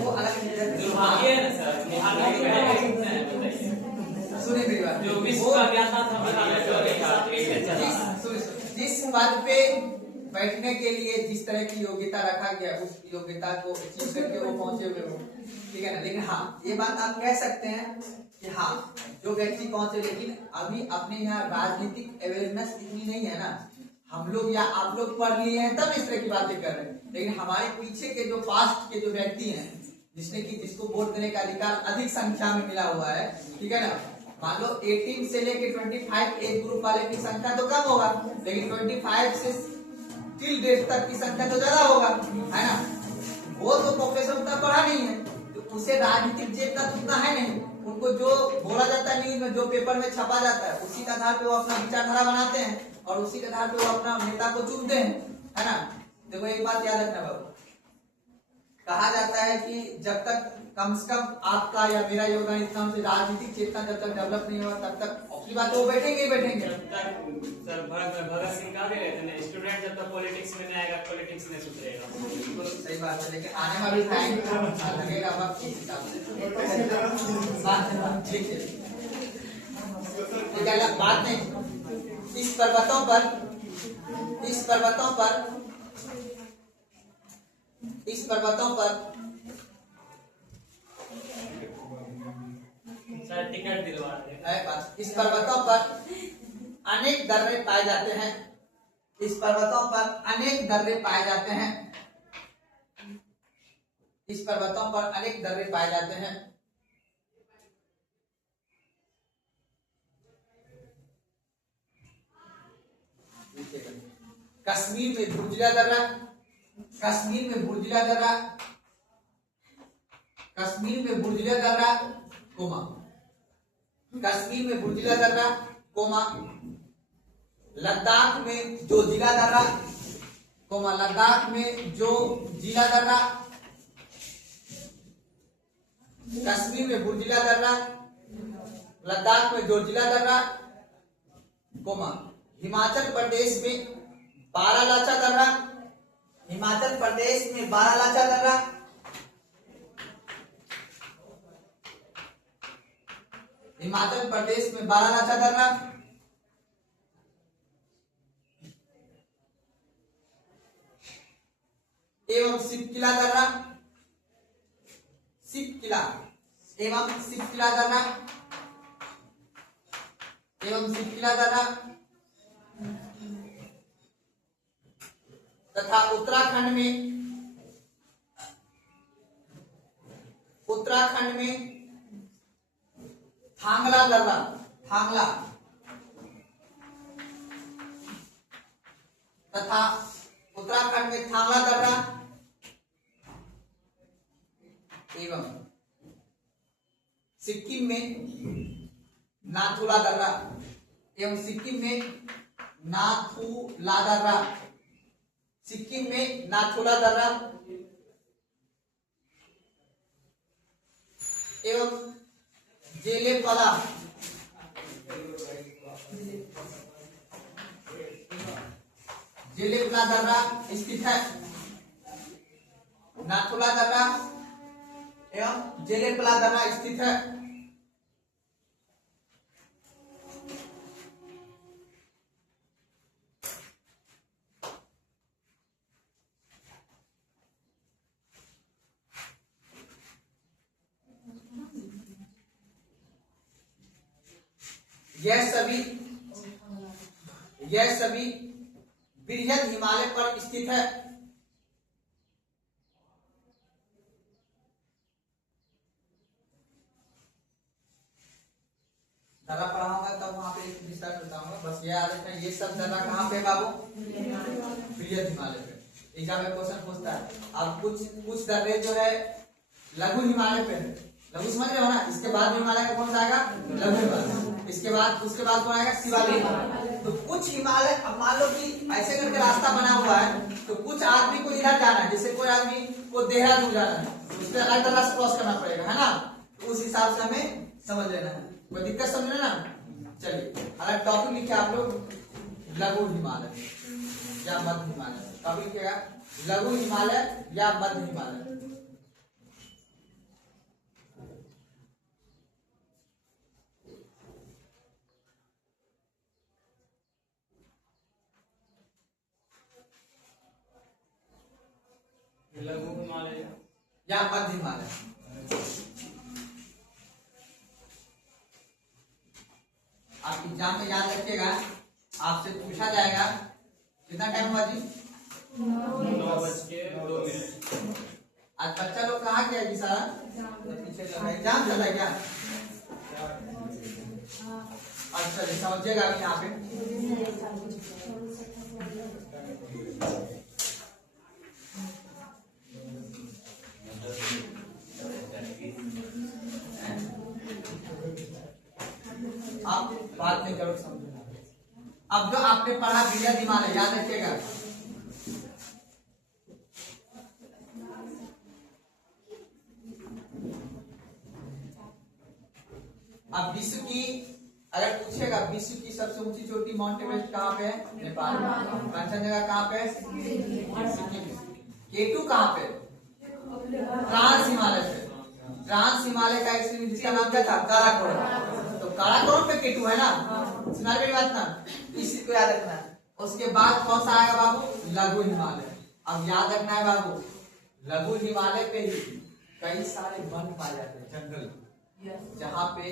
वो अलग दुर्भाग्य है ना सर, बिहार में कितने हैं बताइए। सुनिए मेरी बात, जो विश्व का ज्ञाता था बिहार चौधरी 7वीं फेल चला। जिस पद पे बैठने के लिए जिस तरह की योग्यता रखा गया, उस योग्यता को अचीव करके वो पहुंचे हुए हो, ठीक है ना। लेकिन हाँ ये बात आप कह सकते हैं कि हाँ जो व्यक्ति पहुंचे, लेकिन अभी अपने यहाँ राजनीतिक अवेयरनेस इतनी नहीं है ना। हम लोग या आप लोग पढ़ लिए हैं तब इस तरह की बातें कर रहे हैं, लेकिन हमारे पीछे के जो पास्ट के जो व्यक्ति हैं, जिसको वोट देने का अधिकार अधिक संख्या में मिला हुआ है, ठीक है ना। मान लो 18 से लेके 25 एज ग्रुप वाले की संख्या तो कम होगा, लेकिन 25 से टिल डेट तक की संख्या तो ज्यादा होगा, है ना। वो तो पॉपुलेशन उतना बढ़ा नहीं है, तो उसे राजनीतिक चेतना तो उतना है नहीं। उनको जो बोला जाता है न्यूज में, जो पेपर में छपा जाता है, उसी के आधार पे वो अपना विचारधारा बनाते हैं और उसी के आधार पे वो अपना नेता को चुनते हैं, है ना। देखो एक बात याद रखना बाबू, कहा जाता है कि जब तक कम से कम आपका या मेरा योगदान इतना से राजनीतिक चेतना जब तक डेवलप नहीं हुआ, तब तक अपनी बात वो बैठेंगे ही बैठेंगे। जब तक सर भगत सिंह कहा रहे थे ना, स्टूडेंट जब तक पॉलिटिक्स में नहीं आएगा, पॉलिटिक्स में सुधरेगा। बिल्कुल सही बात है, लेकिन आने वाली टाइम लगेगा वक्त इस हिसाब से। ठीक है, अलग बात नहीं। इस पर्वतों पर सर टिकट दिलवा रहे। इस पर्वतों पर अनेक दर्रे पाए जाते हैं। इस पर्वतों पर अनेक दर्रे पाए जाते हैं। इस पर्वतों पर अनेक दर्रे पाए जाते हैं। कश्मीर में बुर्जिला दर्रा, कश्मीर में बुर्जिला दर्रा, कश्मीर में बुर्जिला दर्रा कोमा, कश्मीर में बुर्जिला दर्रा कोमा, लद्दाख में जो जिला दर्रा कोमा, लद्दाख में जो जिला दर्रा, कश्मीर में बुर्जिला दर्रा, लद्दाख में जो जिला दर्रा कोमा, हिमाचल प्रदेश में बारालाचा दर्रा, हिमाचल प्रदेश में बारालाचा दर्रा, हिमाचल प्रदेश में बारालाचा दर्रा, एवं सिपकिला दर्रा, सिपकिला एवं सिपकिला दर्रा, एवं सिपकिला दर्रा तथा उत्तराखंड में थांगला दर्रा, थांगला तथा उत्तराखंड में थांगला दर्रा एवं सिक्किम में नाथुला दर्रा, एवं सिक्किम में नाथुला दर्रा, सिक्किम में नाथुला दर्रा एवं जेलेपला, जेलेपला दर्रा स्थित है। नाथुला दर्रा एवं जेलेपला दर्रा स्थित है। यह सभी बृहद हिमालय पर स्थित है। दर्रा पढ़ाऊंगा तब वहां पे एक विस्तार बताऊंगा, बस ये याद रखना। ये सब दर्रा कहाँ पे बाबू? बृहद हिमालय पे। एग्जाम में क्वेश्चन पूछता है। अब कुछ दर्रे जो है लघु हिमालय पे है। लघु समझ रहे हो ना? इसके बाद हिमालय का कौन सा आएगा? लघु हिमालय। इसके बाद कौन आएगा? शिवालिक। तो कुछ हिमालय, अब मान लो कि ऐसे करके रास्ता बना हुआ है, तो कुछ आदमी को इधर जाना है, जैसे कोई आदमी को देहरादून जाना है, उसको अलग तरह से क्रॉस करना पड़ेगा, है ना? तो उस हिसाब से हमें समझ लेना है। कोई दिक्कत समझ लेना। चलिए अगर टॉपिक लिखे आप लोग लघु हिमालय या मध्य हिमालय, टॉपिक लिखेगा लघु हिमालय या मध्य हिमालय। लघु हिमालय या मध्य हिमालय। आप एग्जाम में याद रखिएगा, आपसे पूछा जाएगा। कितना टाइम हुआ जी? 9:02। आज बच्चा लोग कहाँ गया जी सारा? पीछे चल रहा है। एग्जाम चल रहा है क्या? अच्छा जी, समझिएगा अभी यहाँ पे। आप बात नहीं करो, समझना। अब जो आपने पढ़ा बृहद हिमालय, याद रखिएगा। अब विश्व की, अगर पूछेगा विश्व की सबसे ऊंची चोटी माउंट एवरेस्ट कहाँ पे है? नेपाल में। कंचनजंगा कहाँ पे है? सिक्किम में। केटू कहाँ पे? ट्रांस हिमालय पे। ट्रांस हिमालय का एक जिसका नाम क्या था? काराकोरम। तो काराकोरम पे केटू है ना? सुना मेरी बात ना? इसी को याद रखना है। उसके बाद कौन सा आएगा बाबू? लघु हिमालय। अब याद रखना है बाबू, लघु हिमालय पे ही कई सारे वन पाए जाते हैं, जंगल, जहाँ पे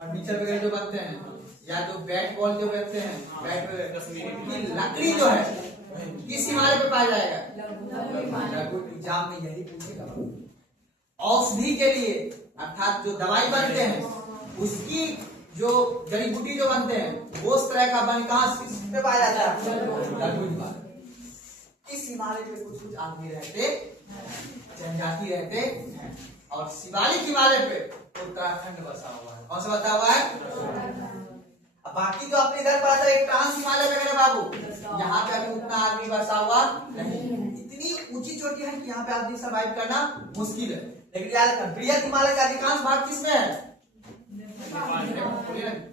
फर्नीचर वगैरह जो बनते हैं, या जो बैट बॉल जो बनते हैं, बैट की लकड़ी जो है किस हिमालय पे पाया जाएगा? लघु। एग्जाम में यही पूछेगा। औषधि के लिए, अर्थात जो दवाई बनते हैं, उसकी जो जड़ी बूटी जो बनते हैं, वो उस तरह का वन कहाँ पे पाया जाता है? लघु हिमालय। इस हिमालय पे कुछ आदमी रहते, जनजाति रहते हैं। और शिवालिक हिमालय पे उत्तराखंड बसा हुआ है। कौन सा बसा हुआ है? अब बाकी जो अपने इधर पढ़ा था एक ट्रांस हिमालय वगैरह बाबू, यहाँ पे अभी उतना आदमी बसा हुआ नहीं। इतनी ऊंची चोटी है कि यहाँ पे आदमी सर्वाइव करना मुश्किल है। लेकिन याद रखना, बृहद हिमालय का अधिकांश भाग किसमें है?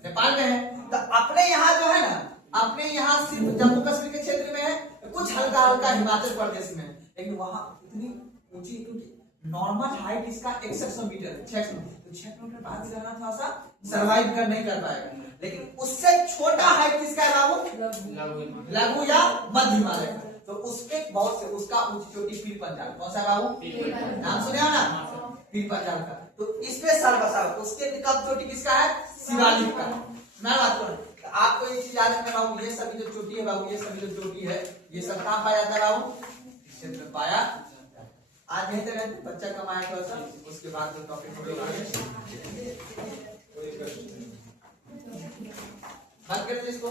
नेपाल में है। तो अपने यहाँ जो है ना, अपने यहाँ सिर्फ जम्मू कश्मीर के क्षेत्र में है, कुछ हल्का हल्का हिमाचल प्रदेश में, लेकिन वहां इतनी ऊंची, क्योंकि नॉर्मल हाइट इसका 6100 मीटर, 600 तो 6 किलोमीटर बाद भी रहना थोड़ा सा सर्वाइव कर नहीं कर पाएगा। लेकिन उससे छोटा हाइट किसका है बाबू? लघु या मध्य हिमालय का। तो उसके बहुत से, उसका ऊंची चोटी पीर पंजाल। कौन सा बाबू? नाम सुने हो ना? पीर पंजाल का। तो इसमें सर बसा हुआ। उसके कब चोटी किसका है? शिवालिक का। मैं बात करूं, आपको एक चीज याद रखना बाबू, ये सभी जो चोटी है बाबू, ये सभी जो चोटी है, ये सब कहाँ पाया जाता है बाबू? इस क्षेत्र में पाया जाता है। आज रहते रहते बच्चा कमाया थोड़ा सा, उसके बाद जो टॉपिक बंद कर दे इसको।